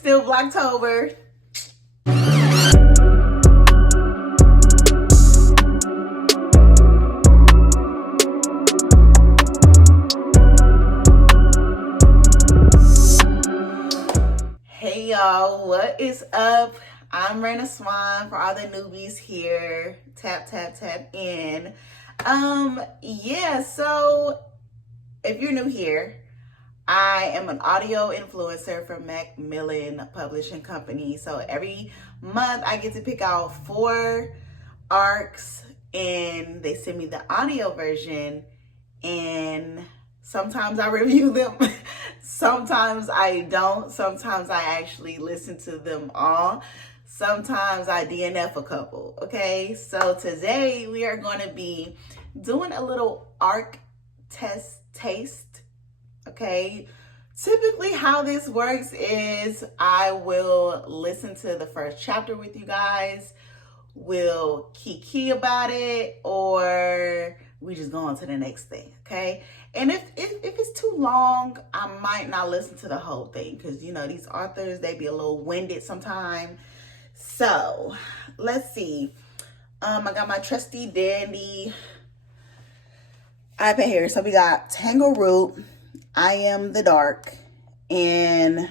still Blocktober. Hey y'all, what is up? I'm Raina Swan. For all the newbies here, tap in. So if you're new here, I am an audio influencer for Macmillan Publishing Company. So every month I get to pick out 4 arcs and they send me the audio version, and sometimes I review them, sometimes I don't, sometimes I actually listen to them all, sometimes I DNF a couple, okay? So today we are going to be doing a little arc taste, okay? Typically how this works is I will listen to the first chapter with you guys, we'll kiki about it, or we just go on to the next thing, okay? And if it's too long, I might not listen to the whole thing, because you know these authors, they be a little winded sometimes. So let's see. I got my trusty dandy iPad here. So we got Tangleroot, I Am the Dark, and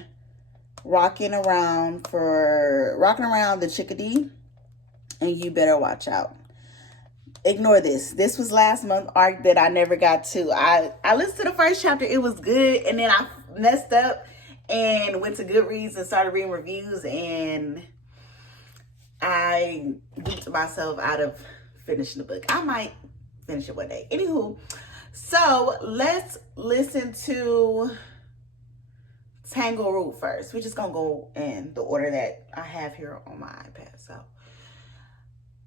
Rocking Around the Chickadee, and You Better Watch Out. Ignore this. This was last month's arc that I never got to. I listened to the first chapter. It was good. And then I messed up and went to Goodreads and started reading reviews. And I duped myself out of finishing the book. I might finish it one day. Anywho, so let's listen to Tangleroot first. We're just going to go in the order that I have here on my iPad. So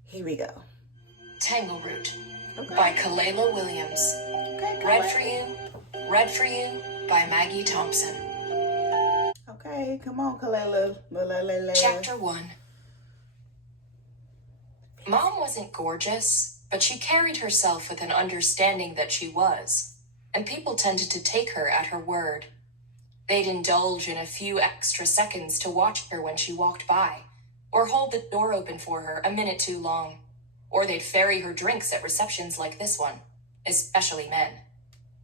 here we go. Tangleroot by Kalela Williams. Okay, Read for you by Maggie Thompson. Okay, come on, Kalela. Chapter 1. Mom wasn't gorgeous, but she carried herself with an understanding that she was, and people tended to take her at her word. They'd indulge in a few extra seconds to watch her when she walked by, or hold the door open for her a minute too long. Or they'd ferry her drinks at receptions like this one, especially men.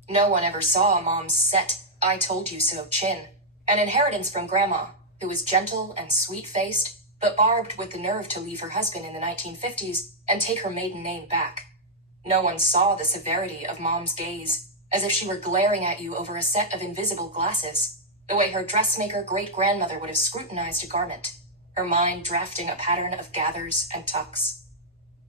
No one ever saw Mom's set, I told you so chin, an inheritance from Grandma, who was gentle and sweet-faced, but barbed with the nerve to leave her husband in the 1950s and take her maiden name back. No one saw the severity of Mom's gaze, as if she were glaring at you over a set of invisible glasses, the way her dressmaker great-grandmother would have scrutinized a garment, her mind drafting a pattern of gathers and tucks.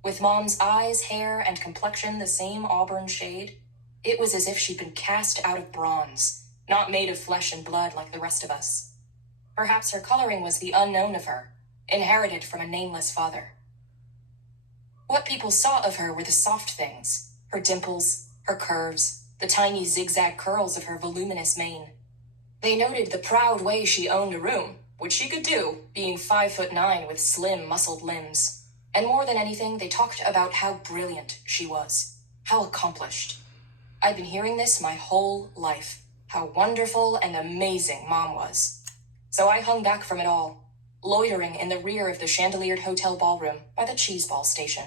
With Mom's eyes, hair, and complexion the same auburn shade, it was as if she'd been cast out of bronze, not made of flesh and blood like the rest of us. Perhaps her coloring was the unknown of her, inherited from a nameless father. What people saw of her were the soft things, her dimples, her curves, the tiny zigzag curls of her voluminous mane. They noted the proud way she owned a room, which she could do, being 5'9" with slim, muscled limbs. And more than anything, they talked about how brilliant she was, how accomplished. I'd been hearing this my whole life, how wonderful and amazing Mom was. So I hung back from it all, loitering in the rear of the chandeliered hotel ballroom by the cheese ball station.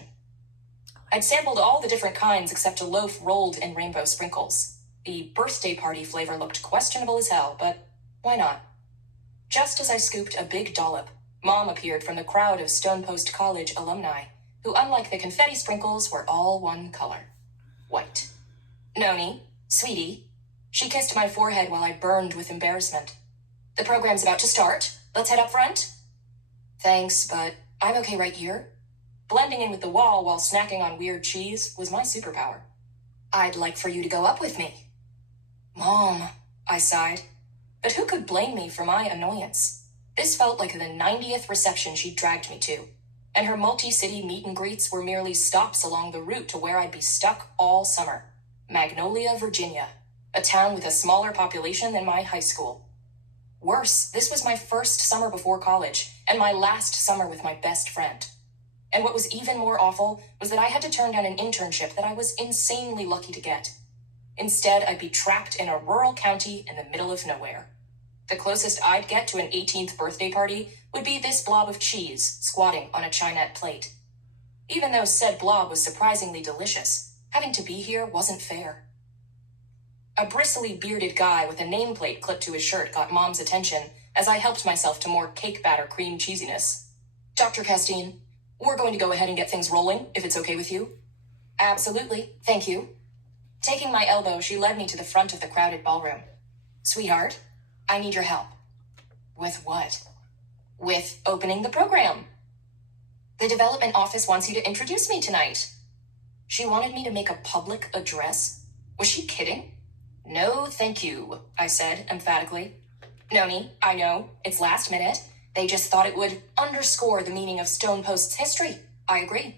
I'd sampled all the different kinds except a loaf rolled in rainbow sprinkles. The birthday party flavor looked questionable as hell, but why not? Just as I scooped a big dollop, Mom appeared from the crowd of Stonepost College alumni, who, unlike the confetti sprinkles, were all one color. White. Noni, sweetie. She kissed my forehead while I burned with embarrassment. The program's about to start. Let's head up front. Thanks, but I'm okay right here. Blending in with the wall while snacking on weird cheese was my superpower. I'd like for you to go up with me. Mom, I sighed. But who could blame me for my annoyance? This felt like the 90th reception she'd dragged me to, and her multi-city meet and greets were merely stops along the route to where I'd be stuck all summer. Magnolia, Virginia, a town with a smaller population than my high school. Worse, this was my first summer before college, and my last summer with my best friend. And what was even more awful was that I had to turn down an internship that I was insanely lucky to get. Instead, I'd be trapped in a rural county in the middle of nowhere. The closest I'd get to an 18th birthday party would be this blob of cheese squatting on a chinette plate. Even though said blob was surprisingly delicious, having to be here wasn't fair. A bristly, bearded guy with a nameplate clipped to his shirt got Mom's attention as I helped myself to more cake batter cream cheesiness. Dr. Castine, we're going to go ahead and get things rolling, if it's okay with you. Absolutely, thank you. Taking my elbow, she led me to the front of the crowded ballroom. Sweetheart, I need your help. With what? With opening the program. The development office wants you to introduce me tonight. She wanted me to make a public address? Was she kidding? No, thank you, I said emphatically. Noni, I know, it's last minute. They just thought it would underscore the meaning of Stonepost's history. I agree.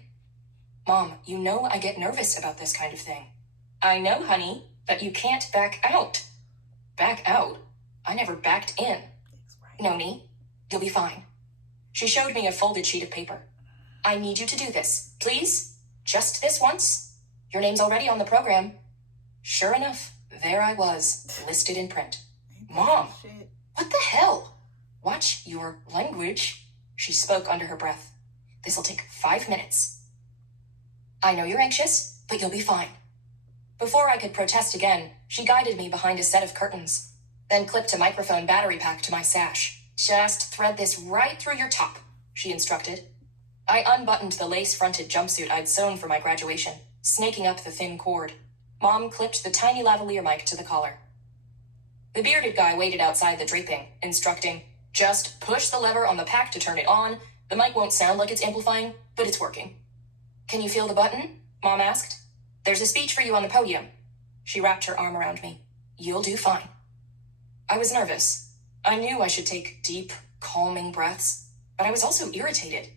Mom, you know I get nervous about this kind of thing. I know, honey, but you can't back out. Back out? I never backed in. Noni, you'll be fine. She showed me a folded sheet of paper. I need you to do this, please. Just this once. Your name's already on the program. Sure enough, there I was, listed in print. Mom, what the hell? Watch your language, she spoke under her breath. This'll take 5 minutes. I know you're anxious, but you'll be fine. Before I could protest again, she guided me behind a set of curtains, then clipped a microphone battery pack to my sash. Just thread this right through your top, she instructed. I unbuttoned the lace-fronted jumpsuit I'd sewn for my graduation, snaking up the thin cord. Mom clipped the tiny lavalier mic to the collar. The bearded guy waited outside the draping, instructing, just push the lever on the pack to turn it on. The mic won't sound like it's amplifying, but it's working. Can you feel the button? Mom asked. There's a speech for you on the podium. She wrapped her arm around me. You'll do fine. I was nervous. I knew I should take deep, calming breaths, but I was also irritated.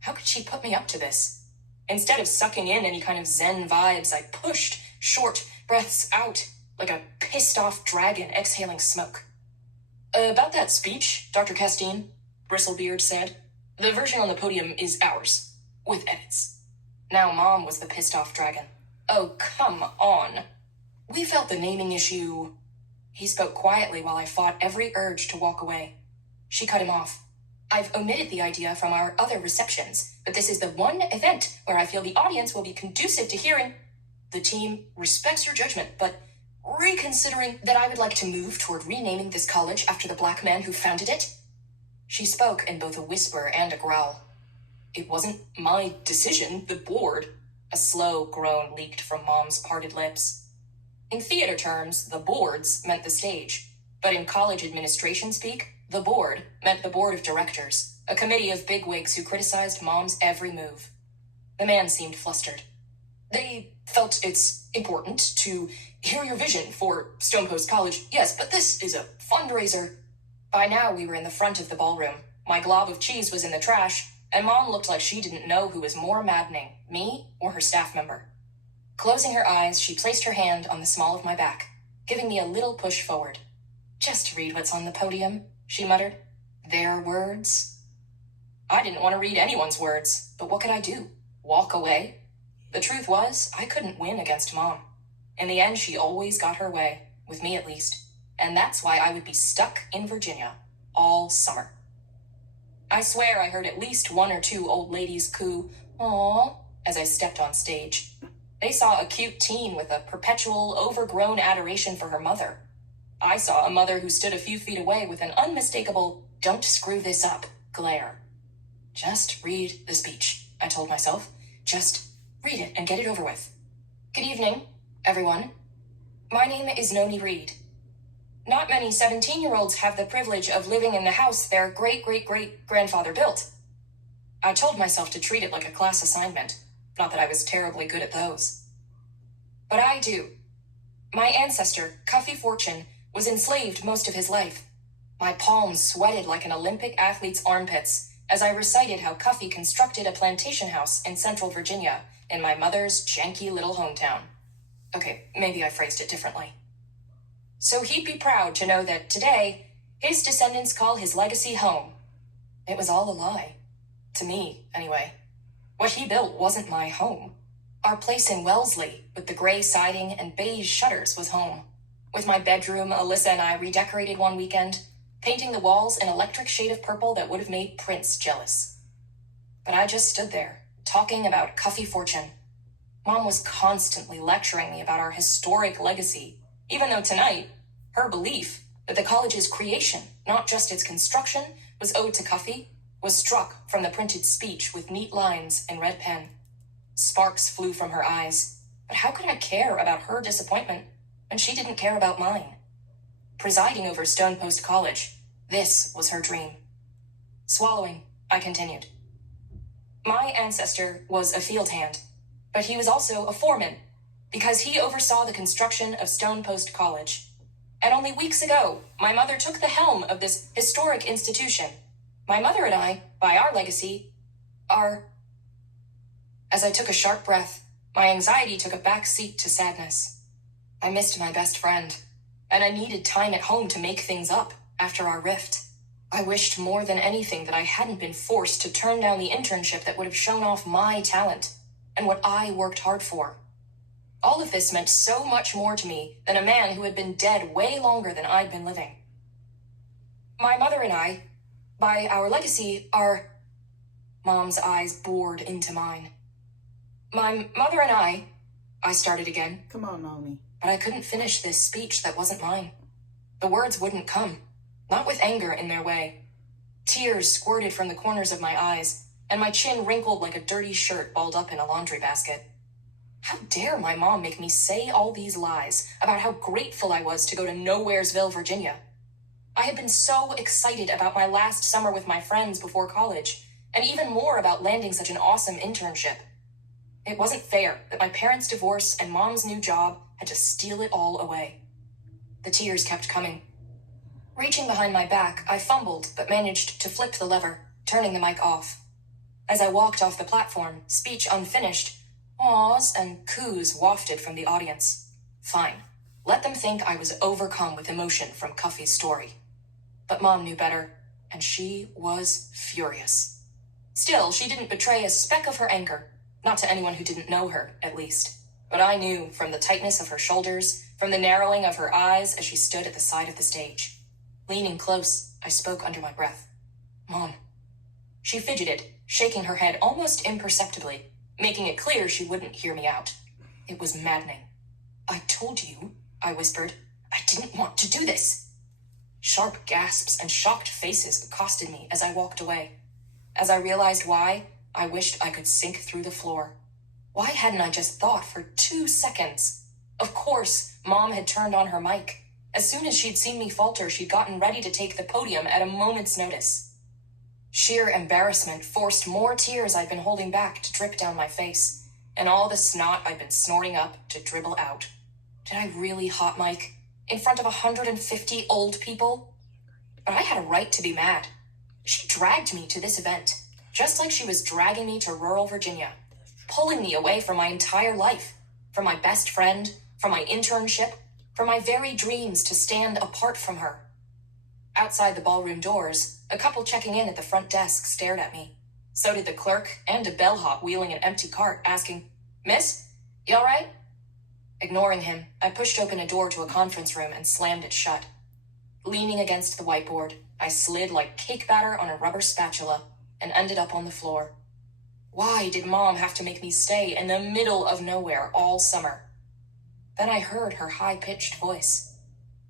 How could she put me up to this? Instead of sucking in any kind of zen vibes, I pushed short breaths out like a pissed-off dragon exhaling smoke. About that speech, Dr. Castine, Bristlebeard said, the version on the podium is ours, with edits. Now Mom was the pissed-off dragon. Oh, come on. We felt the naming issue. He spoke quietly while I fought every urge to walk away. She cut him off. I've omitted the idea from our other receptions, but this is the one event where I feel the audience will be conducive to hearing. The team respects your judgment, but reconsidering that I would like to move toward renaming this college after the black man who founded it. She spoke in both a whisper and a growl. It wasn't my decision, the board. A slow groan leaked from Mom's parted lips. In theater terms, the boards meant the stage, but in college administration speak, the board meant the board of directors, a committee of bigwigs who criticized Mom's every move. The man seemed flustered. They felt it's important to hear your vision for Stonepost College. Yes, but this is a fundraiser. By now, we were in the front of the ballroom. My glob of cheese was in the trash, and Mom looked like she didn't know who was more maddening, me or her staff member. Closing her eyes, she placed her hand on the small of my back, giving me a little push forward. Just read what's on the podium, she muttered. Their words? I didn't want to read anyone's words, but what could I do? Walk away? The truth was, I couldn't win against Mom. In the end, she always got her way, with me at least, and that's why I would be stuck in Virginia all summer. I swear I heard at least 1 or 2 old ladies coo, "Aww," as I stepped on stage. They saw a cute teen with a perpetual, overgrown adoration for her mother. I saw a mother who stood a few feet away with an unmistakable, "Don't screw this up" glare. Just read the speech, I told myself. Just read it and get it over with. Good evening, everyone. My name is Noni Reid. Not many 17-year-olds have the privilege of living in the house their great-great-great-grandfather built. I told myself to treat it like a class assignment. Not that I was terribly good at those. But I do. My ancestor, Cuffee Fortune, was enslaved most of his life. My palms sweated like an Olympic athlete's armpits as I recited how Cuffee constructed a plantation house in central Virginia in my mother's janky little hometown. Okay, maybe I phrased it differently. So he'd be proud to know that today, his descendants call his legacy home. It was all a lie. To me, anyway. What he built wasn't my home. Our place in Wellesley, with the gray siding and beige shutters, was home. With my bedroom, Alyssa and I redecorated one weekend. painting the walls an electric shade of purple that would have made Prince jealous. But I just stood there, talking about Cuffee Fortune. Mom was constantly lecturing me about our historic legacy, even though tonight, her belief that the college's creation, not just its construction, was owed to Cuffee, was struck from the printed speech with neat lines in red pen. Sparks flew from her eyes, but how could I care about her disappointment when she didn't care about mine? Presiding over Stonepost College, this was her dream. Swallowing, I continued. My ancestor was a field hand, but he was also a foreman, because he oversaw the construction of Stonepost College. And only weeks ago, my mother took the helm of this historic institution. My mother and I, by our legacy, are... As I took a sharp breath, my anxiety took a back seat to sadness. I missed my best friend, and I needed time at home to make things up after our rift. I wished more than anything that I hadn't been forced to turn down the internship that would have shown off my talent and what I worked hard for. All of this meant so much more to me than a man who had been dead way longer than I'd been living. My mother and I, by our legacy, are... Mom's eyes bored into mine. My mother and I started again. Come on, Noni. But I couldn't finish this speech that wasn't mine. The words wouldn't come, not with anger in their way. Tears squirted from the corners of my eyes, and my chin wrinkled like a dirty shirt balled up in a laundry basket. How dare my mom make me say all these lies about how grateful I was to go to Nowheresville, Virginia? I had been so excited about my last summer with my friends before college, and even more about landing such an awesome internship. It wasn't fair that my parents' divorce and mom's new job had to steal it all away. The tears kept coming. Reaching behind my back, I fumbled but managed to flip the lever, turning the mic off. As I walked off the platform, speech unfinished, awes and coos wafted from the audience. Fine. Let them think I was overcome with emotion from Cuffee's story. But Mom knew better, and she was furious. Still, she didn't betray a speck of her anger. Not to anyone who didn't know her, at least. But I knew from the tightness of her shoulders, from the narrowing of her eyes as she stood at the side of the stage. Leaning close, I spoke under my breath. Mom. She fidgeted, shaking her head almost imperceptibly, making it clear she wouldn't hear me out. It was maddening. I told you, I whispered, I didn't want to do this. Sharp gasps and shocked faces accosted me as I walked away. As I realized why, I wished I could sink through the floor. Why hadn't I just thought for 2 seconds? Of course, Mom had turned on her mic. As soon as she'd seen me falter, she'd gotten ready to take the podium at a moment's notice. Sheer embarrassment forced more tears I'd been holding back to drip down my face, and all the snot I'd been snorting up to dribble out. Did I really hot mic? In front of 150 old people? But I had a right to be mad. She dragged me to this event, just like she was dragging me to rural Virginia, pulling me away from my entire life, from my best friend, from my internship, from my very dreams to stand apart from her. Outside the ballroom doors, a couple checking in at the front desk stared at me. So did the clerk and a bellhop wheeling an empty cart, asking, "Miss, you all right?" Ignoring him, I pushed open a door to a conference room and slammed it shut. Leaning against the whiteboard, I slid like cake batter on a rubber spatula and ended up on the floor. Why did Mom have to make me stay in the middle of nowhere all summer? Then I heard her high-pitched voice.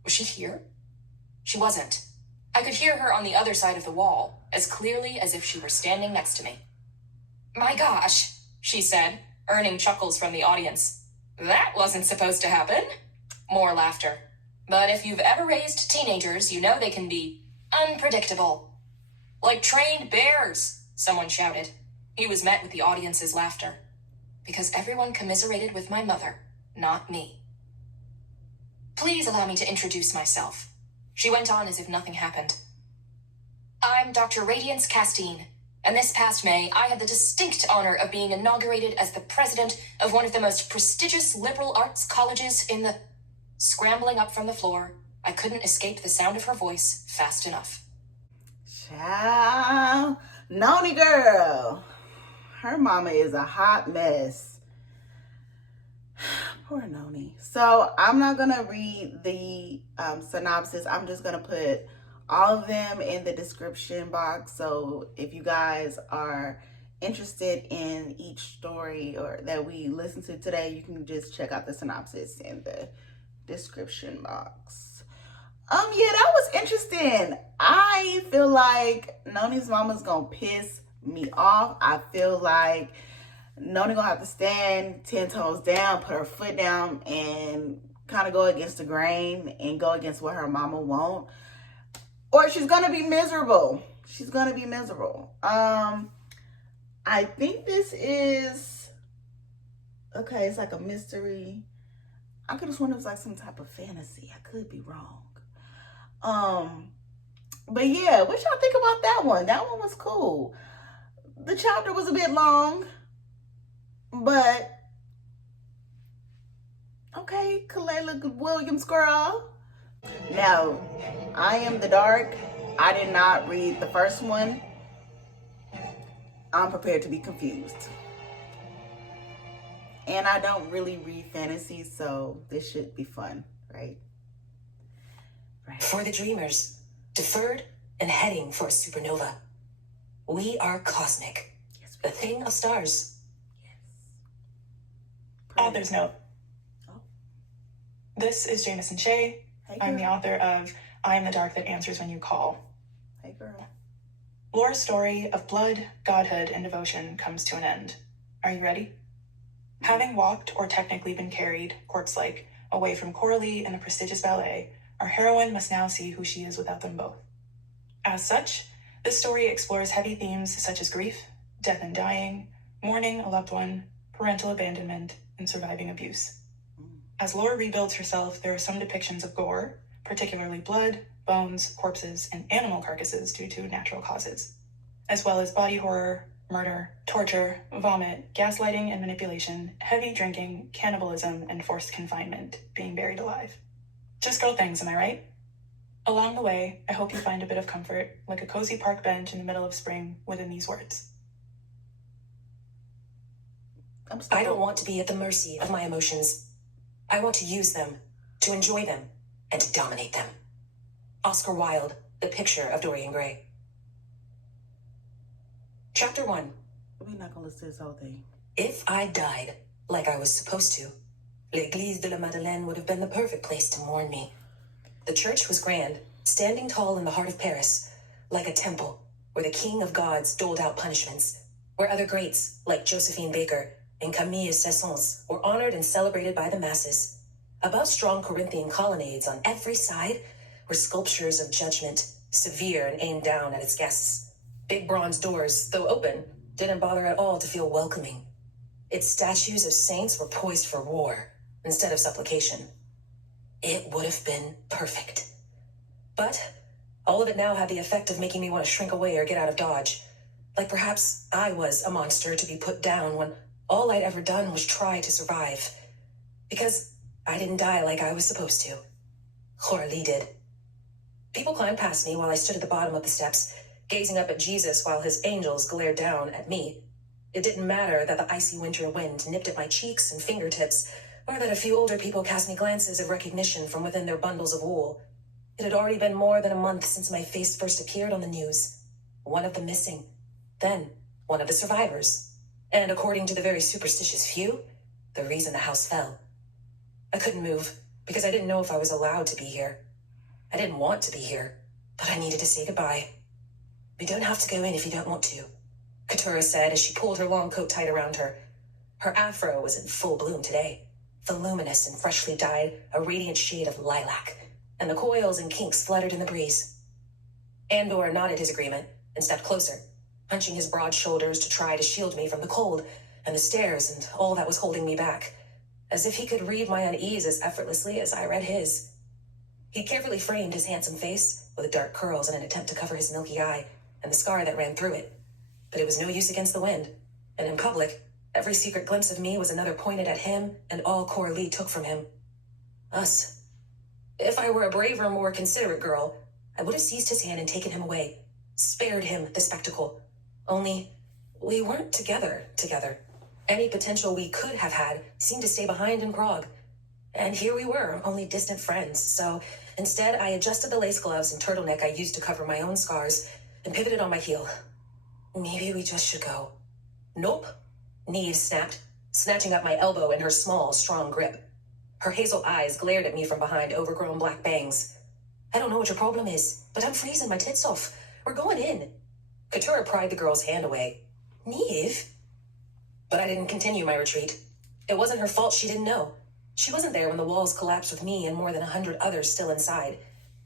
Was she here? She wasn't. I could hear her on the other side of the wall, as clearly as if she were standing next to me. "My gosh," she said, earning chuckles from the audience. "That wasn't supposed to happen." More laughter. But if you've ever raised teenagers, you know they can be unpredictable. "Like trained bears," someone shouted. He was met with the audience's laughter. Because everyone commiserated with my mother, not me. "Please allow me to introduce myself." She went on as if nothing happened. "I'm Dr. Radiance Castine, and this past May, I had the distinct honor of being inaugurated as the president of one of the most prestigious liberal arts colleges in the..." Scrambling up from the floor, I couldn't escape the sound of her voice fast enough. Child, Noni girl. Her mama is a hot mess. Poor Noni. So I'm not going to read the synopsis. I'm just going to put all of them in the description box. So if you guys are interested in each story or that we listened to today, you can just check out the synopsis in the description box. Yeah, that was interesting. I feel like Noni's mama's gonna piss me off. I feel like Noni gonna have to stand 10 toes down, put her foot down, and kind of go against the grain and go against what her mama won't. Or she's gonna be miserable. She's gonna be miserable. I think this is okay. It's like a mystery. I could have sworn it was like some type of fantasy. I could be wrong. But yeah, what y'all think about that one? That one was cool. The chapter was a bit long, but okay, Kalela Williams girl. Now, I am the dark. I did not read the first one. I'm prepared to be confused. And I don't really read fantasy, so this should be fun, right? For the dreamers, deferred and heading for a supernova. We are cosmic, Yes, the thing of stars. Yes. Author's note. Oh. This is Jamison Shea. Hey, I'm the girl. author of I Am the Dark That Answers When You Call. Hey, girl. Laura's story of blood, godhood, and devotion comes to an end. Are you ready? Having walked, or technically been carried, corpse-like, away from Coralie and the prestigious ballet, our heroine must now see who she is without them both. As such, this story explores heavy themes such as grief, death and dying, mourning a loved one, parental abandonment, and surviving abuse. As Laura rebuilds herself, there are some depictions of gore, particularly blood, bones, corpses, and animal carcasses due to natural causes, as well as body horror, murder, torture, vomit, gaslighting and manipulation, heavy drinking, cannibalism, and forced confinement, being buried alive. Just girl things, am I right? Along the way, I hope you find a bit of comfort, like a cozy park bench in the middle of spring, within these words. I don't want to be at the mercy of my emotions. I want to use them, to enjoy them, and to dominate them. Oscar Wilde, The Picture of Dorian Gray. Chapter 1. We're not gonna listen to this whole thing. If I died like I was supposed to, L'Église de la Madeleine would have been the perfect place to mourn me. The church was grand, standing tall in the heart of Paris, like a temple, where the king of gods doled out punishments, where other greats, like Josephine Baker and Camille Saint-Saëns, were honored and celebrated by the masses. Above strong Corinthian colonnades on every side were sculptures of judgment, severe and aimed down at its guests. Big bronze doors, though open, didn't bother at all to feel welcoming. Its statues of saints were poised for war instead of supplication. It would have been perfect. But all of it now had the effect of making me want to shrink away or get out of Dodge. Like perhaps I was a monster to be put down when all I'd ever done was try to survive. Because I didn't die like I was supposed to. Coralie did. People climbed past me while I stood at the bottom of the steps, gazing up at Jesus while his angels glared down at me. It didn't matter that the icy winter wind nipped at my cheeks and fingertips, or that a few older people cast me glances of recognition from within their bundles of wool. It had already been more than a month since my face first appeared on the news. One of them missing. Then, one of the survivors. And according to the very superstitious few, the reason the house fell. I couldn't move, because I didn't know if I was allowed to be here. I didn't want to be here, but I needed to say goodbye. We don't have to go in if you don't want to, Katura said as she pulled her long coat tight around her. Her afro was in full bloom today, voluminous and freshly dyed, a radiant shade of lilac, and the coils and kinks fluttered in the breeze. Andor nodded his agreement and stepped closer, hunching his broad shoulders to try to shield me from the cold and the stairs and all that was holding me back, as if he could read my unease as effortlessly as I read his. He'd carefully framed his handsome face with the dark curls in an attempt to cover his milky eye and the scar that ran through it. But it was no use against the wind, and in public, every secret glimpse of me was another pointed at him and all Coralie took from him. Us. If I were a braver, more considerate girl, I would have seized his hand and taken him away, spared him the spectacle. Only, we weren't together. Any potential we could have had seemed to stay behind in Prague. And here we were, only distant friends, so Instead, I adjusted the lace gloves and turtleneck I used to cover my own scars and pivoted on my heel. Maybe we just should go. Nope, Neve snapped, snatching up my elbow in her small, strong grip. Her hazel eyes glared at me from behind overgrown black bangs. I don't know what your problem is, but I'm freezing my tits off. We're going in. Katura pried the girl's hand away. Neve? But I didn't continue my retreat. It wasn't her fault she didn't know. She wasn't there when the walls collapsed with me and more than 100 others still inside.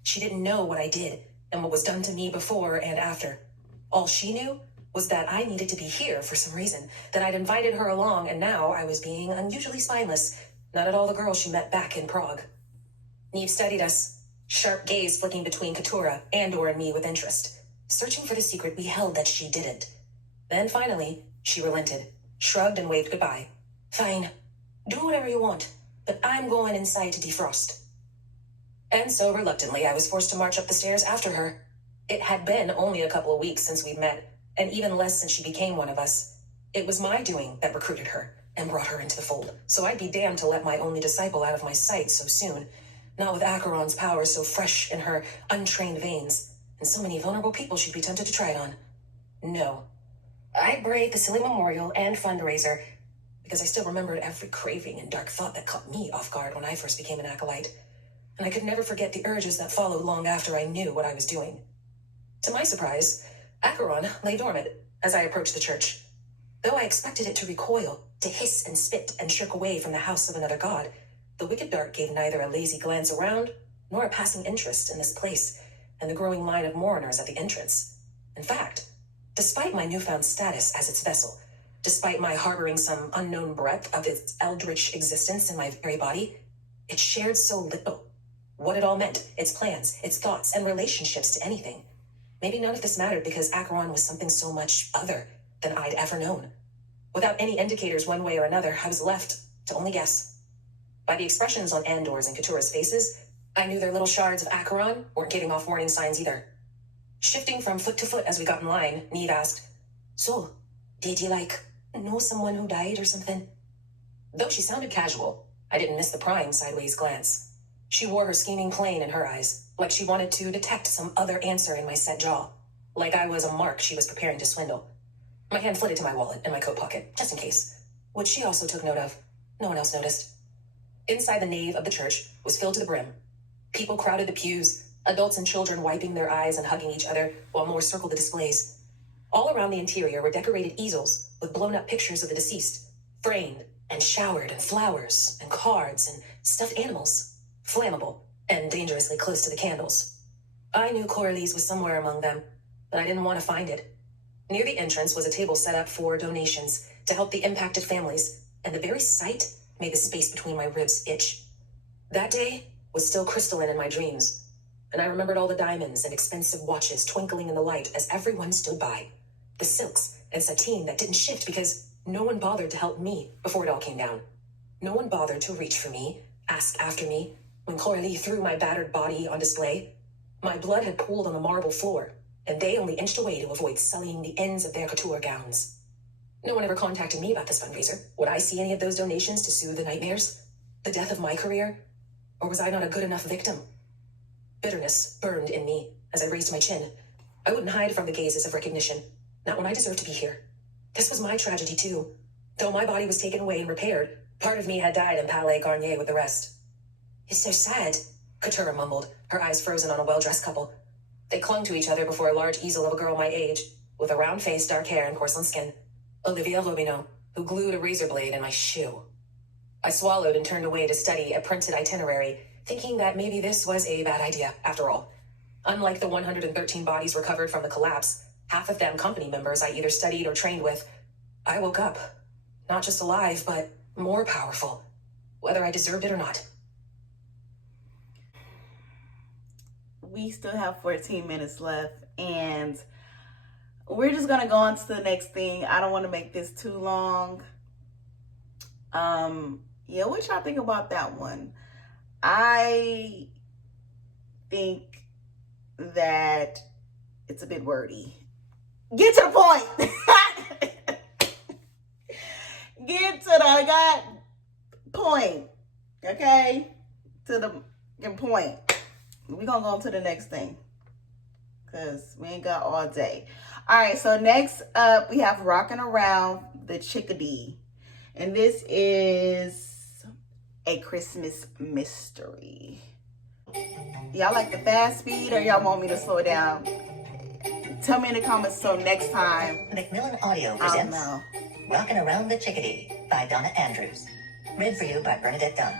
She didn't know what I did and what was done to me before and after. All she knew was that I needed to be here for some reason, that I'd invited her along, and now I was being unusually spineless, not at all the girl she met back in Prague. Neve studied us, sharp gaze flicking between Katura, Andor, and me with interest, searching for the secret we held that she didn't. Then finally, she relented, shrugged and waved goodbye. Fine, do whatever you want, but I'm going inside to defrost. And so reluctantly, I was forced to march up the stairs after her. It had been only a couple of weeks since we'd met, and even less since she became one of us. It was my doing that recruited her and brought her into the fold, so I'd be damned to let my only disciple out of my sight so soon, not with Acheron's power so fresh in her untrained veins, and so many vulnerable people she'd be tempted to try it on. No. I'd brave the silly memorial and fundraiser, because I still remembered every craving and dark thought that caught me off guard when I first became an acolyte, and I could never forget the urges that followed long after I knew what I was doing. To my surprise, Acheron lay dormant as I approached the church. Though I expected it to recoil, to hiss and spit and shirk away from the house of another god, the wicked dart gave neither a lazy glance around nor a passing interest in this place and the growing line of mourners at the entrance. In fact, despite my newfound status as its vessel, despite my harboring some unknown breadth of its eldritch existence in my very body, it shared so little. What it all meant, its plans, its thoughts, and relationships to anything. Maybe none of this mattered because Acheron was something so much other than I'd ever known. Without any indicators one way or another, I was left to only guess. By the expressions on Andor's and Katura's faces, I knew their little shards of Acheron weren't giving off warning signs either. Shifting from foot to foot as we got in line, Neve asked, So, did you, know someone who died or something? Though she sounded casual, I didn't miss the prying sideways glance. She wore her scheming plain in her eyes, like she wanted to detect some other answer in my set jaw, like I was a mark she was preparing to swindle. My hand flitted to my wallet in my coat pocket, just in case, which she also took note of. No one else noticed. Inside the nave of the church was filled to the brim. People crowded the pews, adults and children wiping their eyes and hugging each other, while more circled the displays. All around the interior were decorated easels with blown-up pictures of the deceased, framed and showered in flowers and cards and stuffed animals, flammable and dangerously close to the candles. I knew Coralie's was somewhere among them, but I didn't want to find it. Near the entrance was a table set up for donations to help the impacted families, and the very sight made the space between my ribs itch. That day was still crystalline in my dreams, and I remembered all the diamonds and expensive watches twinkling in the light as everyone stood by. The silks and sateen that didn't shift because no one bothered to help me before it all came down. No one bothered to reach for me, ask after me, when Coralie threw my battered body on display. My blood had pooled on the marble floor, and they only inched away to avoid sullying the ends of their couture gowns. No one ever contacted me about this fundraiser. Would I see any of those donations to soothe the nightmares? The death of my career? Or was I not a good enough victim? Bitterness burned in me as I raised my chin. I wouldn't hide from the gazes of recognition, not when I deserved to be here. This was my tragedy too. Though my body was taken away and repaired, part of me had died in Palais Garnier with the rest. It's so sad, Katura mumbled, her eyes frozen on a well-dressed couple. They clung to each other before a large easel of a girl my age, with a round face, dark hair, and porcelain skin. Olivia Robineau, who glued a razor blade in my shoe. I swallowed and turned away to study a printed itinerary, thinking that maybe this was a bad idea, after all. Unlike the 113 bodies recovered from the collapse, half of them company members I either studied or trained with, I woke up, not just alive, but more powerful, whether I deserved it or not. We still have 14 minutes left, and we're just gonna go on to the next thing. I don't want to make this too long. Yeah, what y'all think about that one? I think that it's a bit wordy. Get to the point. Get to the point. Okay? To the point. We're going to go on to the next thing because we ain't got all day. All right, so next up we have Rocking Around the Chickadee. And this is a Christmas mystery. Y'all like the fast speed or y'all want me to slow it down? Tell me in the comments so next time. Macmillan Audio presents Rockin' Around the Chickadee by Donna Andrews. Read for you by Bernadette Dunn.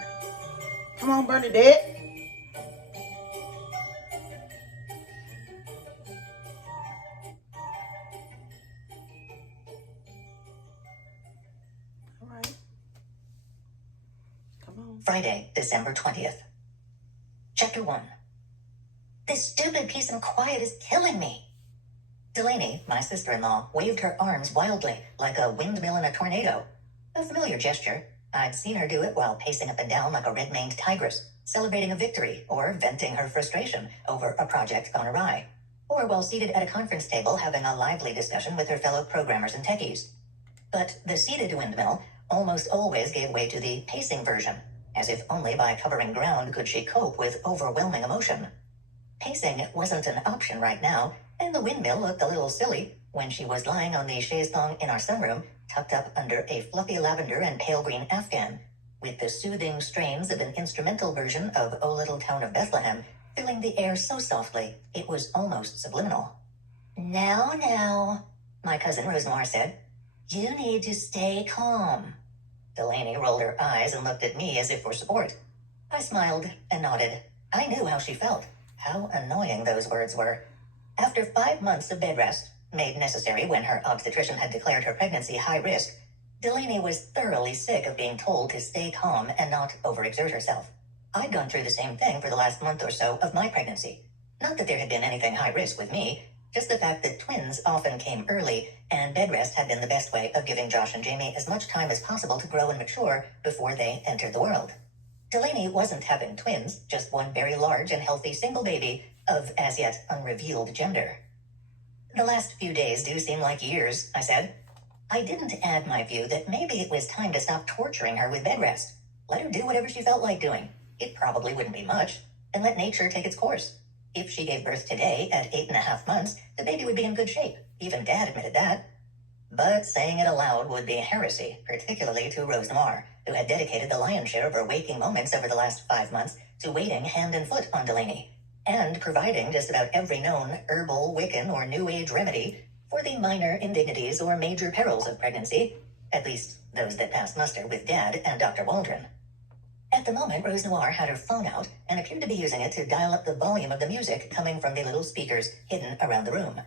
Come on, Bernadette. All right. Come on. Friday, December 20th. Chapter 1. This stupid peace and quiet is killing me. Delaney, my sister-in-law, waved her arms wildly, like a windmill in a tornado. A familiar gesture. I'd seen her do it while pacing up and down like a red-maned tigress, celebrating a victory or venting her frustration over a project gone awry, or while seated at a conference table having a lively discussion with her fellow programmers and techies. But the seated windmill almost always gave way to the pacing version, as if only by covering ground could she cope with overwhelming emotion. Pacing wasn't an option right now, and the windmill looked a little silly when she was lying on the chaise thong in our sunroom, tucked up under a fluffy lavender and pale green afghan, with the soothing strains of an instrumental version of O Little Town of Bethlehem filling the air so softly it was almost subliminal. Now, my cousin Rosenoir said, you need to stay calm. Delaney rolled her eyes and looked at me as if for support. I smiled and nodded. I knew how she felt, how annoying those words were. After 5 months of bed rest, made necessary when her obstetrician had declared her pregnancy high risk, Delaney was thoroughly sick of being told to stay calm and not overexert herself. I'd gone through the same thing for the last month or so of my pregnancy. Not that there had been anything high risk with me, just the fact that twins often came early, and bed rest had been the best way of giving Josh and Jamie as much time as possible to grow and mature before they entered the world. Delaney wasn't having twins, just one very large and healthy single baby of as yet unrevealed gender. The last few days do seem like years, I said. I didn't add my view that maybe it was time to stop torturing her with bed rest. Let her do whatever she felt like doing. It probably wouldn't be much, and let nature take its course. If she gave birth today at 8.5 months, the baby would be in good shape. Even Dad admitted that. But saying it aloud would be heresy, particularly to Rose Noir, who had dedicated the lion's share of her waking moments over the last 5 months to waiting hand and foot on Delaney, and providing just about every known herbal, Wiccan, or New Age remedy for the minor indignities or major perils of pregnancy, at least those that passed muster with Dad and Dr. Waldron. At the moment, Rose Noir had her phone out and appeared to be using it to dial up the volume of the music coming from the little speakers hidden around the room.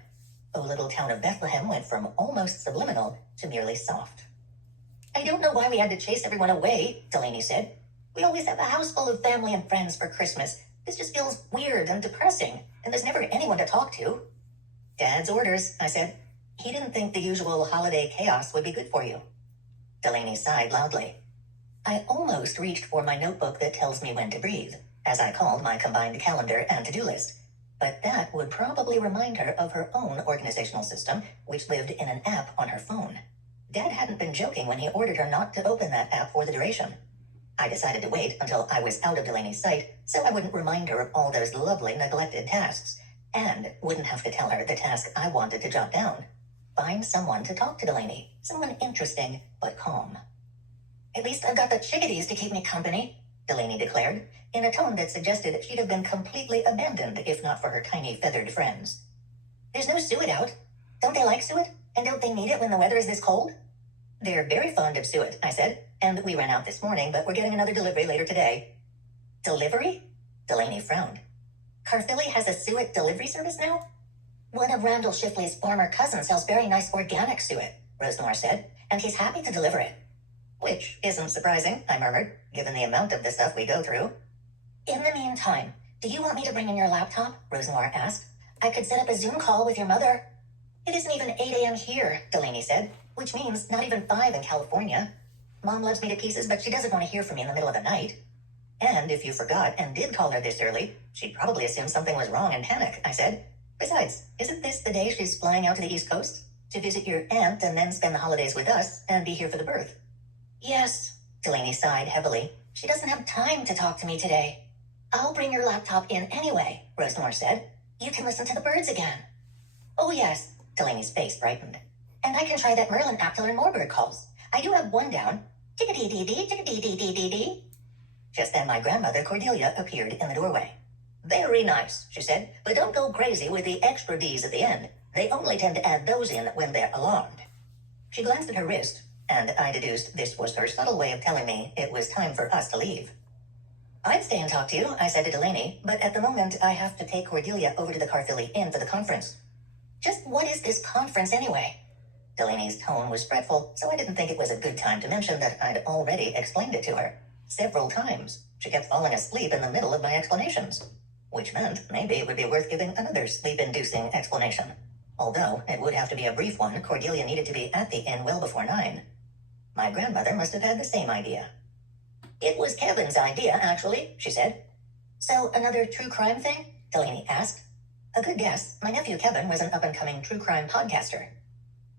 O Little Town of Bethlehem went from almost subliminal to merely soft. I don't know why we had to chase everyone away, Delaney said. We always have a house full of family and friends for Christmas. This just feels weird and depressing, and there's never anyone to talk to. Dad's orders, I said. He didn't think the usual holiday chaos would be good for you. Delaney sighed loudly. I almost reached for my notebook that tells me when to breathe, as I called my combined calendar and to-do list. But that would probably remind her of her own organizational system, which lived in an app on her phone. Dad hadn't been joking when he ordered her not to open that app for the duration. I decided to wait until I was out of Delaney's sight so I wouldn't remind her of all those lovely neglected tasks, and wouldn't have to tell her the task I wanted to jot down. Find someone to talk to Delaney, someone interesting but calm. At least I've got the chickadees to keep me company, Delaney declared, in a tone that suggested she'd have been completely abandoned if not for her tiny feathered friends. There's no suet out. Don't they like suet? And don't they need it when the weather is this cold? They're very fond of suet, I said, and we ran out this morning, but we're getting another delivery later today. Delivery? Delaney frowned. Carphilly has a suet delivery service now? One of Randall Shipley's former cousins sells very nice organic suet, Rosenoir said, and he's happy to deliver it. Which isn't surprising, I murmured, given the amount of the stuff we go through. In the meantime, do you want me to bring in your laptop? Rosenoir asked. I could set up a Zoom call with your mother. It isn't even 8 a.m. here, Delaney said, which means not even 5 in California. Mom loves me to pieces, but she doesn't want to hear from me in the middle of the night. And if you forgot and did call her this early, she'd probably assume something was wrong and panic, I said. Besides, isn't this the day she's flying out to the East Coast? To visit your aunt and then spend the holidays with us and be here for the birth? Yes, Delaney sighed heavily. She doesn't have time to talk to me today. I'll bring your laptop in anyway, Rosemore said. You can listen to the birds again. Oh, yes, Delaney's face brightened. And I can try that Merlin app to learn more bird calls. I do have one down. Chickadee-dee-dee, chickadee-dee-dee-dee-dee. Just then my grandmother Cordelia appeared in the doorway. Very nice, she said, but don't go crazy with the extra D's at the end. They only tend to add those in when they're alarmed. She glanced at her wrist, and I deduced this was her subtle way of telling me it was time for us to leave. I'd stay and talk to you, I said to Delaney, but at the moment I have to take Cordelia over to the Carphilly Inn for the conference. Just what is this conference anyway? Delaney's tone was fretful, so I didn't think it was a good time to mention that I'd already explained it to her. Several times. She kept falling asleep in the middle of my explanations, which meant maybe it would be worth giving another sleep-inducing explanation. Although it would have to be a brief one, Cordelia needed to be at the inn well before 9. My grandmother must have had the same idea. It was Kevin's idea, actually, she said. So another true crime thing? Delaney asked. A good guess. My nephew Kevin was an up-and-coming true crime podcaster.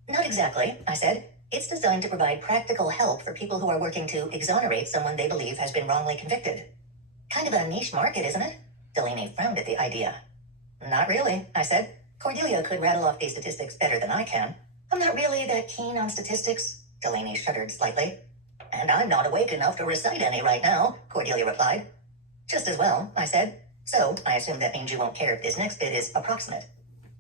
Not exactly, I said. It's designed to provide practical help for people who are working to exonerate someone they believe has been wrongly convicted. Kind of a niche market, isn't it? Delaney frowned at the idea. Not really, I said. Cordelia could rattle off these statistics better than I can. I'm not really that keen on statistics. Delaney shuddered slightly. And I'm not awake enough to recite any right now, Cordelia replied. Just as well, I said. So, I assume that means you won't care if this next bit is approximate.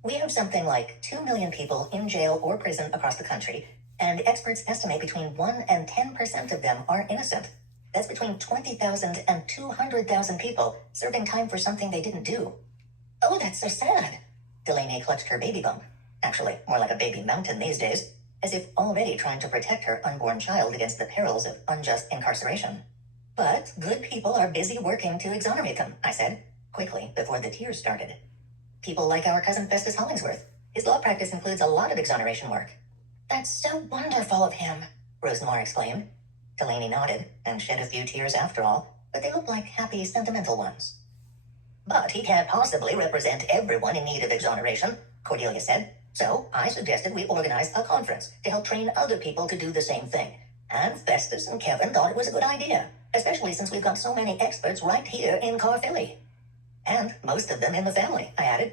We have something like 2 million people in jail or prison across the country, and experts estimate between 1 and 10% of them are innocent. That's between 20,000 and 200,000 people serving time for something they didn't do. Oh, that's so sad. Delaney clutched her baby bump. Actually, more like a baby mountain these days, as if already trying to protect her unborn child against the perils of unjust incarceration. But good people are busy working to exonerate them, I said, quickly, before the tears started. People like our cousin Festus Hollingsworth. His law practice includes a lot of exoneration work. That's so wonderful of him, Rosemore exclaimed. Delaney nodded and shed a few tears after all, but they looked like happy, sentimental ones. But he can't possibly represent everyone in need of exoneration, Cordelia said. So I suggested we organize a conference to help train other people to do the same thing. And Festus and Kevin thought it was a good idea, especially since we've got so many experts right here in Carphilly. And most of them in the family, I added.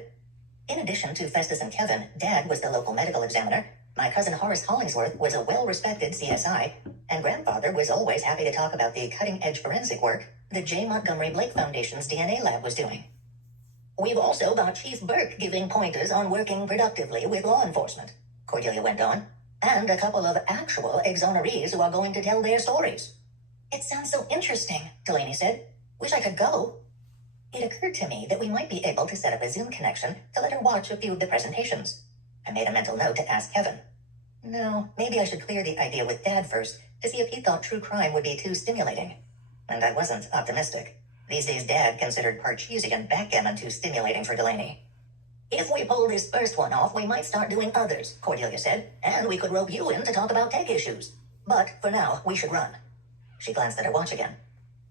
In addition to Festus and Kevin, Dad was the local medical examiner, my cousin Horace Hollingsworth was a well-respected CSI, and Grandfather was always happy to talk about the cutting-edge forensic work the J. Montgomery Blake Foundation's DNA lab was doing. We've also got Chief Burke giving pointers on working productively with law enforcement, Cordelia went on, and a couple of actual exonerees who are going to tell their stories. It sounds so interesting, Delaney said. Wish I could go. It occurred to me that we might be able to set up a Zoom connection to let her watch a few of the presentations. I made a mental note to ask Kevin. No, maybe I should clear the idea with Dad first to see if he thought true crime would be too stimulating. And I wasn't optimistic. These days Dad considered Parcheesi and backgammon too stimulating for Delaney. If we pull this first one off, we might start doing others, Cordelia said, and we could rope you in to talk about tech issues. But for now, we should run. She glanced at her watch again.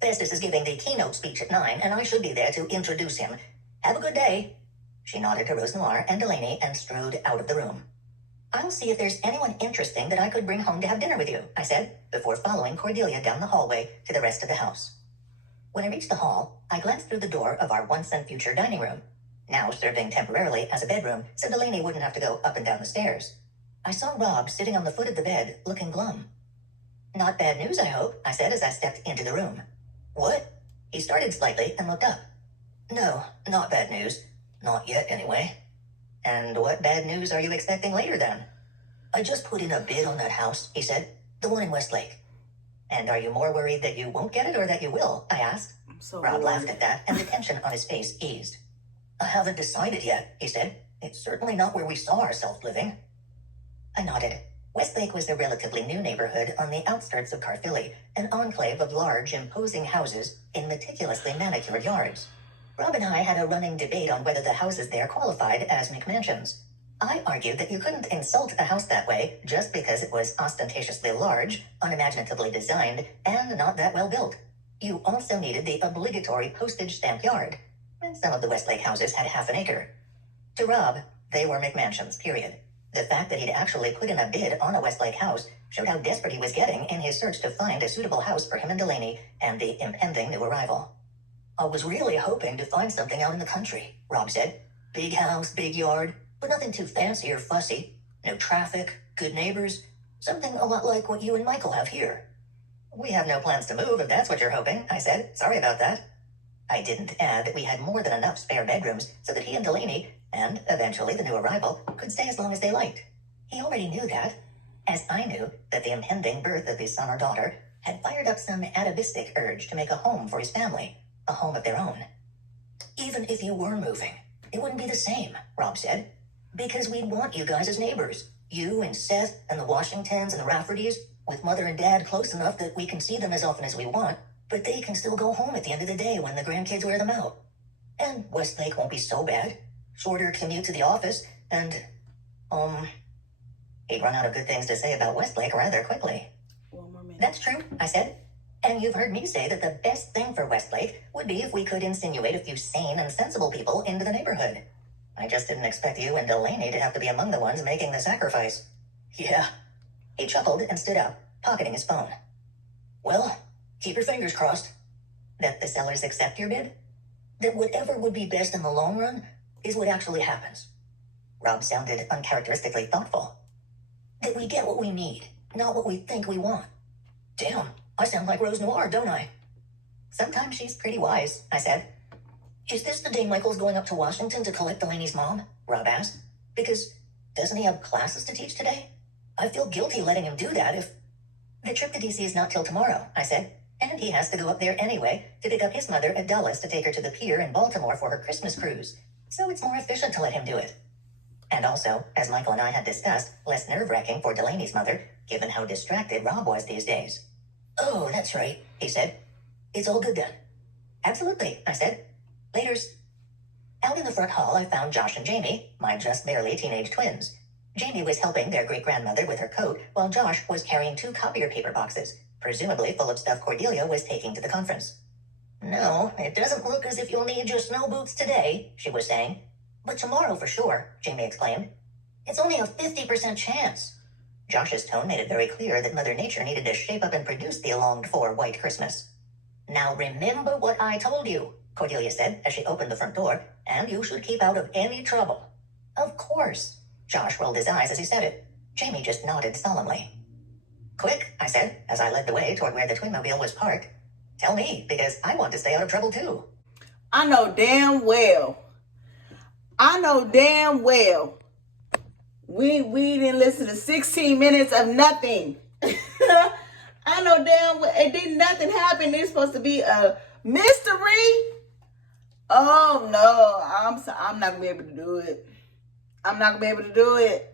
Festus is giving the keynote speech at 9, and I should be there to introduce him. Have a good day. She nodded to Rose Noir and Delaney and strode out of the room. I'll see if there's anyone interesting that I could bring home to have dinner with you, I said, before following Cordelia down the hallway to the rest of the house. When I reached the hall, I glanced through the door of our once and future dining room, now serving temporarily as a bedroom so Delaney wouldn't have to go up and down the stairs. I saw Rob sitting on the foot of the bed, looking glum. Not bad news, I hope, I said as I stepped into the room. What? He started slightly and looked up. No, not bad news. Not yet, anyway. And what bad news are you expecting later, then? I just put in a bid on that house, he said. The one in Westlake. And are you more worried that you won't get it or that you will? I asked. Rob laughed at that, and the tension on his face eased. I haven't decided yet, he said. It's certainly not where we saw ourselves living. I nodded. Westlake was a relatively new neighborhood on the outskirts of Carphilly, an enclave of large, imposing houses in meticulously manicured yards. Rob and I had a running debate on whether the houses there qualified as McMansions. I argued that you couldn't insult a house that way just because it was ostentatiously large, unimaginatively designed, and not that well built. You also needed the obligatory postage stamp yard, and some of the Westlake houses had half an acre. To Rob, they were McMansions, period. The fact that he'd actually put in a bid on a Westlake house showed how desperate he was getting in his search to find a suitable house for him and Delaney and the impending new arrival. I was really hoping to find something out in the country, Rob said. Big house, big yard, but nothing too fancy or fussy. No traffic, good neighbors, something a lot like what you and Michael have here. We have no plans to move, if that's what you're hoping, I said. Sorry about that. I didn't add that we had more than enough spare bedrooms so that he and Delaney, and eventually the new arrival, could stay as long as they liked. He already knew that, as I knew that the impending birth of his son or daughter had fired up some atavistic urge to make a home for his family, a home of their own. Even if you were moving, it wouldn't be the same, Rob said, because we'd want you guys as neighbors, you and Seth and the Washingtons and the Raffertys, with Mother and Dad close enough that we can see them as often as we want, but they can still go home at the end of the day when the grandkids wear them out. And Westlake won't be so bad. Shorter commute to the office, and, he'd run out of good things to say about Westlake rather quickly. One more minute. That's true, I said. And you've heard me say that the best thing for Westlake would be if we could insinuate a few sane and sensible people into the neighborhood. I just didn't expect you and Delaney to have to be among the ones making the sacrifice. Yeah. He chuckled and stood up, pocketing his phone. Well, keep your fingers crossed. That the sellers accept your bid? That whatever would be best in the long run is what actually happens. Rob sounded uncharacteristically thoughtful. That we get what we need, not what we think we want. Damn, I sound like Rose Noir, don't I? Sometimes she's pretty wise, I said. Is this the day Michael's going up to Washington to collect Delaney's mom? Rob asked. Because doesn't he have classes to teach today? I feel guilty letting him do that if... The trip to D.C. is not till tomorrow, I said. And he has to go up there anyway to pick up his mother at Dulles to take her to the pier in Baltimore for her Christmas cruise. So it's more efficient to let him do it. And also, as Michael and I had discussed, less nerve-wracking for Delaney's mother, given how distracted Rob was these days. Oh, that's right, he said. It's all good then. Absolutely, I said. Laters. Out in the front hall, I found Josh and Jamie, my just barely teenage twins. Jamie was helping their great-grandmother with her coat, while Josh was carrying 2 copier paper boxes, presumably full of stuff Cordelia was taking to the conference. No, it doesn't look as if you'll need your snow boots today, she was saying. But tomorrow for sure, Jamie exclaimed. It's only a 50% chance. Josh's tone made it very clear that Mother Nature needed to shape up and produce the longed-for white Christmas. Now remember what I told you, Cordelia said as she opened the front door, and you should keep out of any trouble. Of course. Josh rolled his eyes as he said it. Jamie just nodded solemnly. Quick, I said, as I led the way toward where the twinmobile was parked. Tell me, because I want to stay out of trouble too. I know damn well. We didn't listen to 16 minutes of nothing. I know damn well it didn't nothing happen. It's supposed to be a mystery. Oh no, I'm not gonna be able to do it. I'm not gonna be able to do it.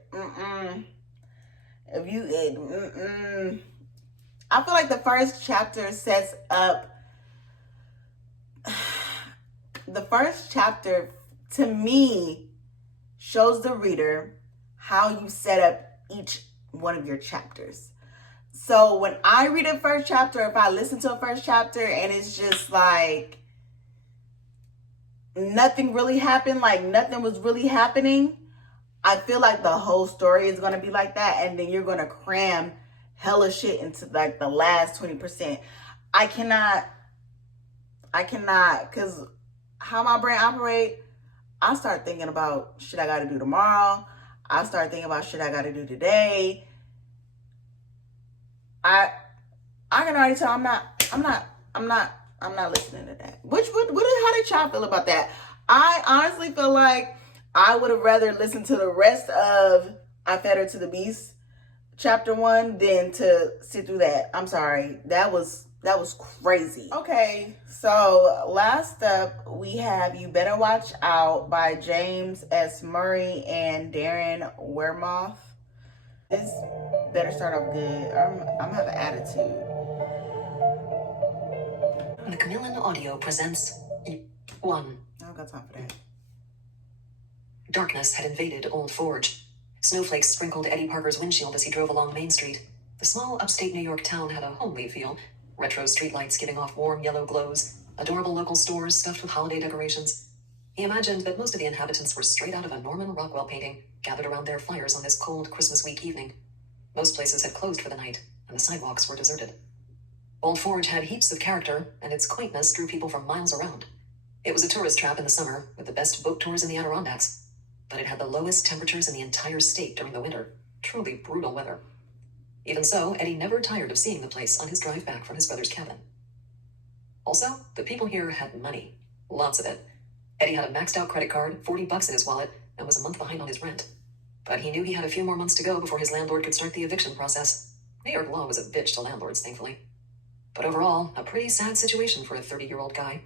I feel like the first chapter sets up. The first chapter, to me, shows the reader how you set up each one of your chapters. So when I read a first chapter, if I listen to a first chapter and it's just like nothing really happened, like nothing was really happening, I feel like the whole story is going to be like that, and then you're going to cram hella shit into like the last 20%. I cannot, because how my brain operate, I start thinking about shit I got to do tomorrow. I start thinking about shit I got to do today. I can already tell I'm not listening to that. How did y'all feel about that? I honestly feel like I would have rather listened to the rest of I Fed Her to the Beast chapter 1 than to sit through that. I'm sorry. That was crazy. Okay, so last up we have You Better Watch Out by James S. Murray and Darren Wermoth. This better start off good. I'm have an attitude. Macmillan Audio presents 1. I don't got time for that. Darkness had invaded Old Forge. Snowflakes sprinkled Eddie Parker's windshield as he drove along Main Street. The small upstate New York town had a homely feel. Retro streetlights giving off warm yellow glows. Adorable local stores stuffed with holiday decorations. He imagined that most of the inhabitants were straight out of a Norman Rockwell painting, gathered around their fires on this cold Christmas week evening. Most places had closed for the night, and the sidewalks were deserted. Old Forge had heaps of character, and its quaintness drew people from miles around. It was a tourist trap in the summer, with the best boat tours in the Adirondacks, but it had the lowest temperatures in the entire state during the winter. Truly brutal weather. Even so, Eddie never tired of seeing the place on his drive back from his brother's cabin. Also, the people here had money. Lots of it. Eddie had a maxed out credit card, $40 in his wallet, and was a month behind on his rent. But he knew he had a few more months to go before his landlord could start the eviction process. New York law was a bitch to landlords, thankfully. But overall, a pretty sad situation for a 30-year-old guy.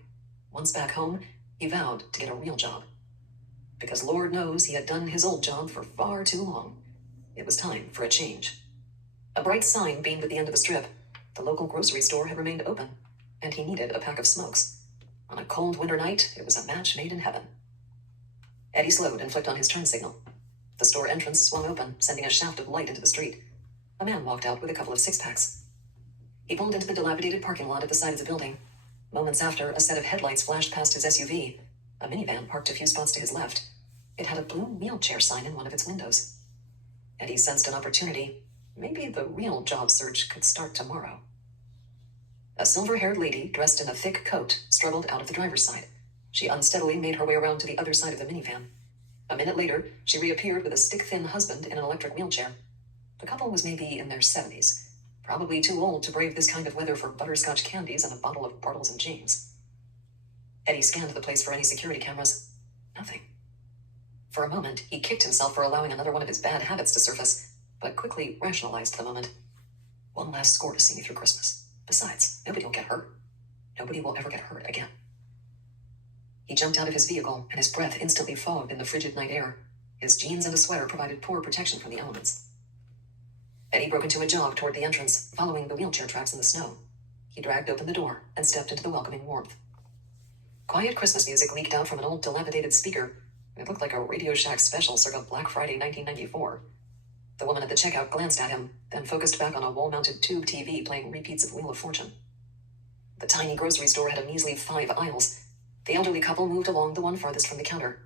Once back home, he vowed to get a real job. Because Lord knows he had done his old job for far too long. It was time for a change. A bright sign beamed at the end of the strip. The local grocery store had remained open, and he needed a pack of smokes. On a cold winter night, it was a match made in heaven. Eddie slowed and flicked on his turn signal. The store entrance swung open, sending a shaft of light into the street. A man walked out with a couple of six-packs. He pulled into the dilapidated parking lot at the side of the building. Moments after, a set of headlights flashed past his SUV. A minivan parked a few spots to his left. It had a blue wheelchair sign in one of its windows. Eddie sensed an opportunity. Maybe the real job search could start tomorrow. A silver-haired lady, dressed in a thick coat, struggled out of the driver's side. She unsteadily made her way around to the other side of the minivan. A minute later, she reappeared with a stick-thin husband in an electric wheelchair. The couple was maybe in their 70s, probably too old to brave this kind of weather for butterscotch candies and a bottle of Bartles and James. Eddie scanned the place for any security cameras. Nothing. For a moment, he kicked himself for allowing another one of his bad habits to surface, but quickly rationalized the moment. One last score to see me through Christmas. Besides, nobody will get hurt. Nobody will ever get hurt again. He jumped out of his vehicle, and his breath instantly fogged in the frigid night air. His jeans and a sweater provided poor protection from the elements. Eddie broke into a jog toward the entrance, following the wheelchair tracks in the snow. He dragged open the door and stepped into the welcoming warmth. Quiet Christmas music leaked out from an old dilapidated speaker. It looked like a Radio Shack special circa Black Friday 1994. The woman at the checkout glanced at him, then focused back on a wall-mounted tube TV playing repeats of Wheel of Fortune. The tiny grocery store had a measly 5 aisles. The elderly couple moved along the one farthest from the counter.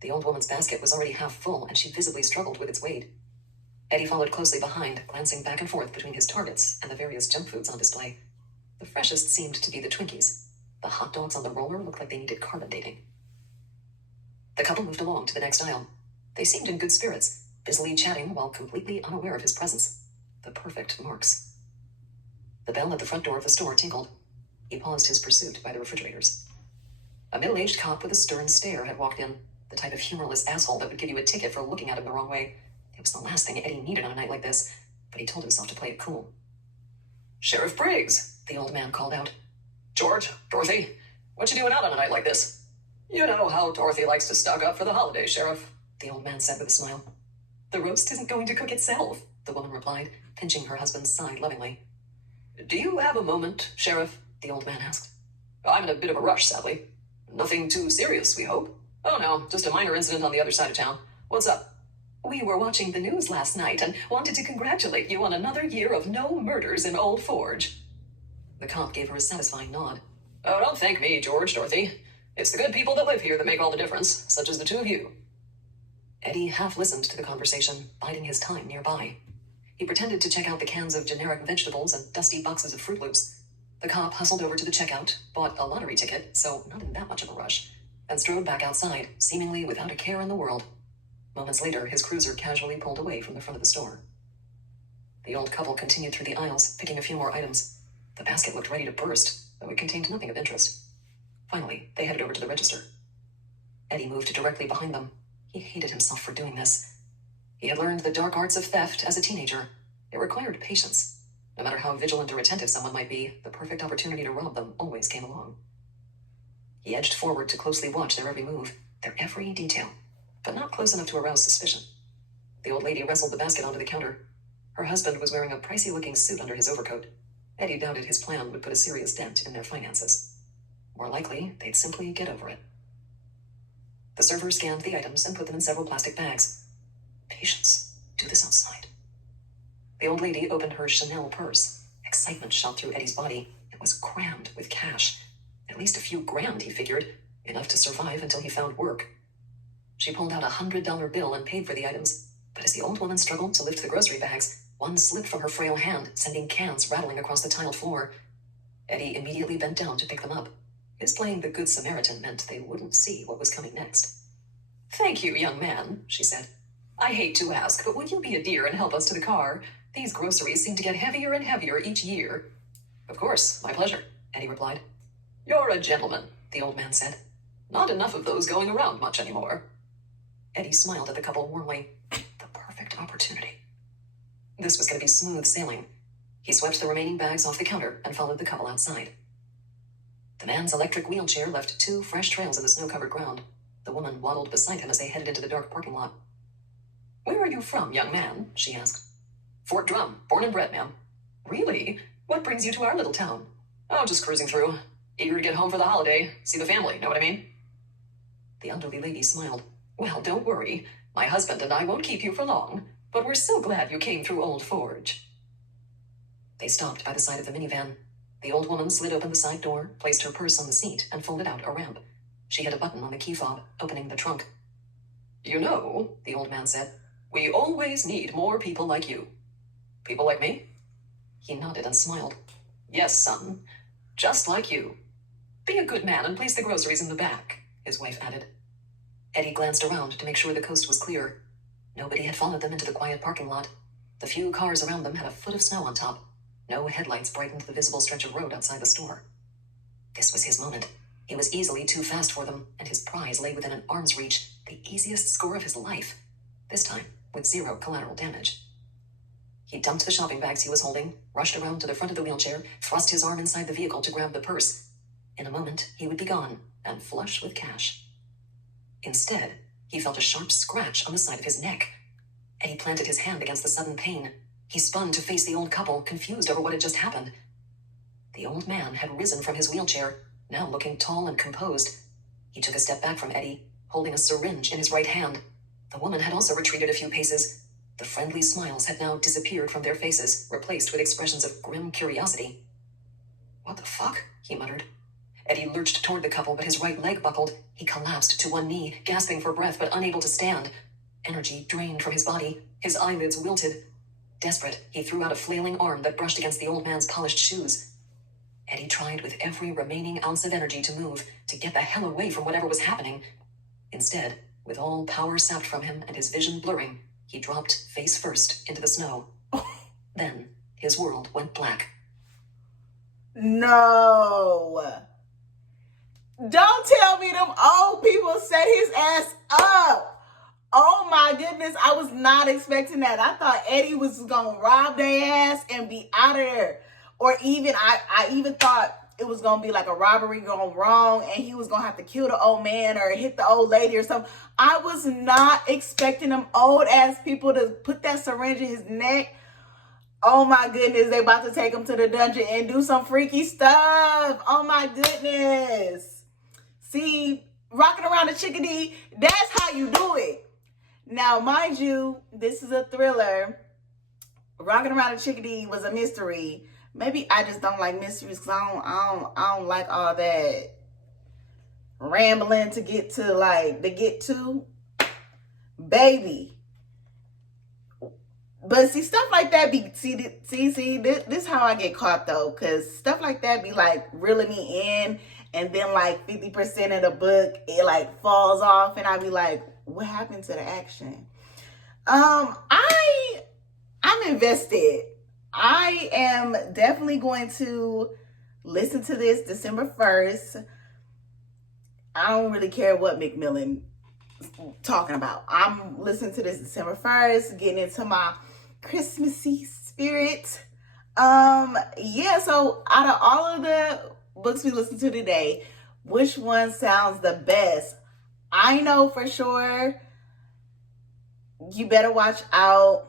The old woman's basket was already half full, and she visibly struggled with its weight. Eddie followed closely behind, glancing back and forth between his targets and the various junk foods on display. The freshest seemed to be the Twinkies. The hot dogs on the roller looked like they needed carbon dating. The couple moved along to the next aisle. They seemed in good spirits, busily chatting while completely unaware of his presence. The perfect marks. The bell at the front door of the store tinkled. He paused his pursuit by the refrigerators. A middle-aged cop with a stern stare had walked in, the type of humorless asshole that would give you a ticket for looking at him the wrong way. It was the last thing Eddie needed on a night like this, but he told himself to play it cool. "Sheriff Briggs," the old man called out. "George, Dorothy, what you doing out on a night like this?" "You know how Dorothy likes to stock up for the holidays, Sheriff," the old man said with a smile. "The roast isn't going to cook itself," the woman replied, pinching her husband's side lovingly. "Do you have a moment, Sheriff?" the old man asked. "I'm in a bit of a rush, sadly." "Nothing too serious, we hope." "Oh no, just a minor incident on the other side of town. What's up?" "We were watching the news last night and wanted to congratulate you on another year of no murders in Old Forge." The cop gave her a satisfying nod. "Oh, don't thank me, George, Dorothy. It's the good people that live here that make all the difference, such as the two of you." Eddie half listened to the conversation, biding his time nearby. He pretended to check out the cans of generic vegetables and dusty boxes of Fruit Loops. The cop hustled over to the checkout, bought a lottery ticket, so not in that much of a rush, and strode back outside, seemingly without a care in the world. Moments later, his cruiser casually pulled away from the front of the store. The old couple continued through the aisles, picking a few more items. The basket looked ready to burst, though it contained nothing of interest. Finally, they headed over to the register. Eddie moved directly behind them. He hated himself for doing this. He had learned the dark arts of theft as a teenager. It required patience. No matter how vigilant or attentive someone might be, the perfect opportunity to rob them always came along. He edged forward to closely watch their every move, their every detail, but not close enough to arouse suspicion. The old lady wrestled the basket onto the counter. Her husband was wearing a pricey-looking suit under his overcoat. Eddie doubted his plan would put a serious dent in their finances. More likely, they'd simply get over it. The server scanned the items and put them in several plastic bags. Patience. Do this outside. The old lady opened her Chanel purse. Excitement shot through Eddie's body. It was crammed with cash. At least a few grand, he figured. Enough to survive until he found work. She pulled out a $100 bill and paid for the items. But as the old woman struggled to lift the grocery bags, one slipped from her frail hand, sending cans rattling across the tiled floor. Eddie immediately bent down to pick them up. His playing the Good Samaritan meant they wouldn't see what was coming next. "Thank you, young man," she said. "I hate to ask, but would you be a dear and help us to the car? These groceries seem to get heavier and heavier each year." "Of course, my pleasure," Eddie replied. "You're a gentleman," the old man said. "Not enough of those going around much anymore." Eddie smiled at the couple warmly. The perfect opportunity. This was going to be smooth sailing. He swept the remaining bags off the counter and followed the couple outside. The man's electric wheelchair left 2 fresh trails in the snow-covered ground. The woman waddled beside him as they headed into the dark parking lot. "Where are you from, young man?" she asked. "Fort Drum, born and bred, ma'am." "Really? What brings you to our little town?" "Oh, just cruising through. Eager to get home for the holiday. See the family, know what I mean?" The elderly lady smiled. "Well, don't worry. My husband and I won't keep you for long, but we're so glad you came through Old Forge." They stopped by the side of the minivan. The old woman slid open the side door, placed her purse on the seat, and folded out a ramp. She hit a button on the key fob, opening the trunk. "You know," the old man said, "we always need more people like you." "People like me?" He nodded and smiled. "Yes, son. Just like you. Be a good man and place the groceries in the back," his wife added. Eddie glanced around to make sure the coast was clear. Nobody had followed them into the quiet parking lot. The few cars around them had a foot of snow on top. No headlights brightened the visible stretch of road outside the store. This was his moment. He was easily too fast for them, and his prize lay within an arm's reach, the easiest score of his life. This time, with 0 collateral damage. He dumped the shopping bags he was holding, rushed around to the front of the wheelchair, thrust his arm inside the vehicle to grab the purse. In a moment, he would be gone, and flush with cash. Instead, he felt a sharp scratch on the side of his neck. Eddie planted his hand against the sudden pain. He spun to face the old couple, confused over what had just happened. The old man had risen from his wheelchair, now looking tall and composed. He took a step back from Eddie, holding a syringe in his right hand. The woman had also retreated a few paces. The friendly smiles had now disappeared from their faces, replaced with expressions of grim curiosity. "What the fuck?" he muttered. Eddie lurched toward the couple, but his right leg buckled. He collapsed to one knee, gasping for breath but unable to stand. Energy drained from his body. His eyelids wilted. Desperate, he threw out a flailing arm that brushed against the old man's polished shoes. Eddie tried with every remaining ounce of energy to move, to get the hell away from whatever was happening. Instead, with all power sapped from him and his vision blurring, he dropped face first into the snow. Then, his world went black. No. Don't tell me them old people set his ass up. Oh my goodness, I was not expecting that. I thought Eddie was gonna rob their ass and be out of there. Or even, I even thought it was gonna be like a robbery gone wrong and he was gonna have to kill the old man or hit the old lady or something. I was not expecting them old ass people to put that syringe in his neck. Oh my goodness, they about to take him to the dungeon and do some freaky stuff. Oh my goodness. See, rocking around the chickadee, that's how you do it. Now, mind you, this is a thriller. Rocking Around the Chickadee was a mystery. Maybe I just don't like mysteries because I don't like all that rambling to get to baby. But see, stuff like that be this is how I get caught though, because stuff like that be like reeling me in, and then like 50% of the book it like falls off, and I be like, what happened to the action? I'm invested. I am definitely going to listen to this December 1st. I don't really care what Macmillan is talking about. I'm listening to this December 1st, getting into my Christmassy spirit. Yeah, so out of all of the books we listened to today, which one sounds the best? I know for sure You Better Watch Out.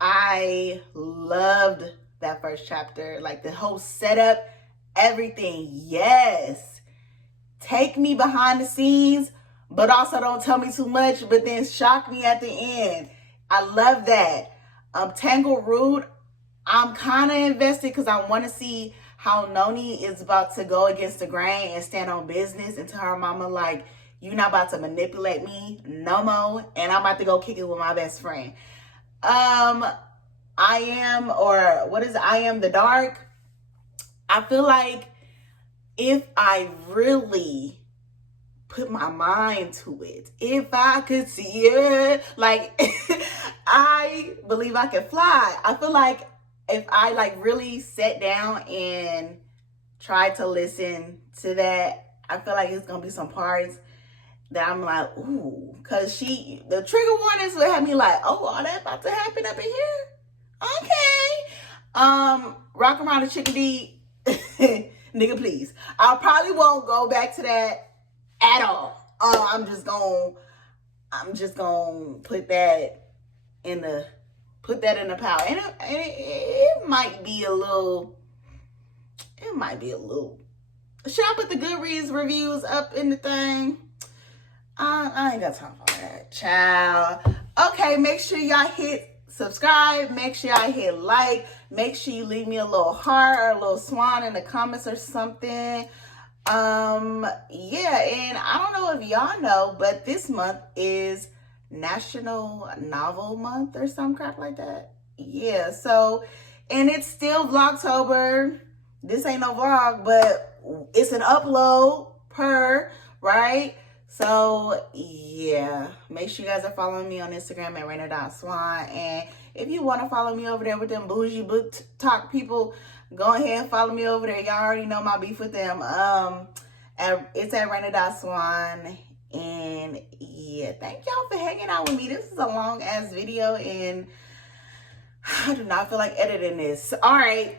I loved that first chapter, like the whole setup, everything. Yes, take me behind the scenes, but also don't tell me too much, but then shock me at the end. I love that. Tangleroot, I'm kind of invested because I want to see how Noni is about to go against the grain and stand on business and tell her mama, like, you're not about to manipulate me no more, and I'm about to go kick it with my best friend. I Am the Dark. I feel like if I really put my mind to it, if I could see it, like I believe I can fly. I feel like if I like really sat down and tried to listen to that, I feel like it's gonna be some parts that I'm like, ooh, cause the trigger warnings would have me like, oh, all that about to happen up in here? Okay. Rock around the chickadee. Nigga, please. I probably won't go back to that at all. I'm just gonna put that in the pile. And it might be a little, should I put the Goodreads reviews up in the thing? I ain't got time for that, child. Okay, make sure y'all hit subscribe. Make sure y'all hit like. Make sure you leave me a little heart or a little swan in the comments or something. Yeah, and I don't know if y'all know, but this month is National Novel Month or some crap like that. Yeah, so, and it's still Vlogtober. This ain't no vlog, but it's an upload per, right? So, yeah, make sure you guys are following me on Instagram at Raina.Swan. And if you want to follow me over there with them bougie book talk people, go ahead and follow me over there. Y'all already know my beef with them. It's at Raina.Swan. And yeah, thank y'all for hanging out with me. This is a long-ass video, and I do not feel like editing this. All right.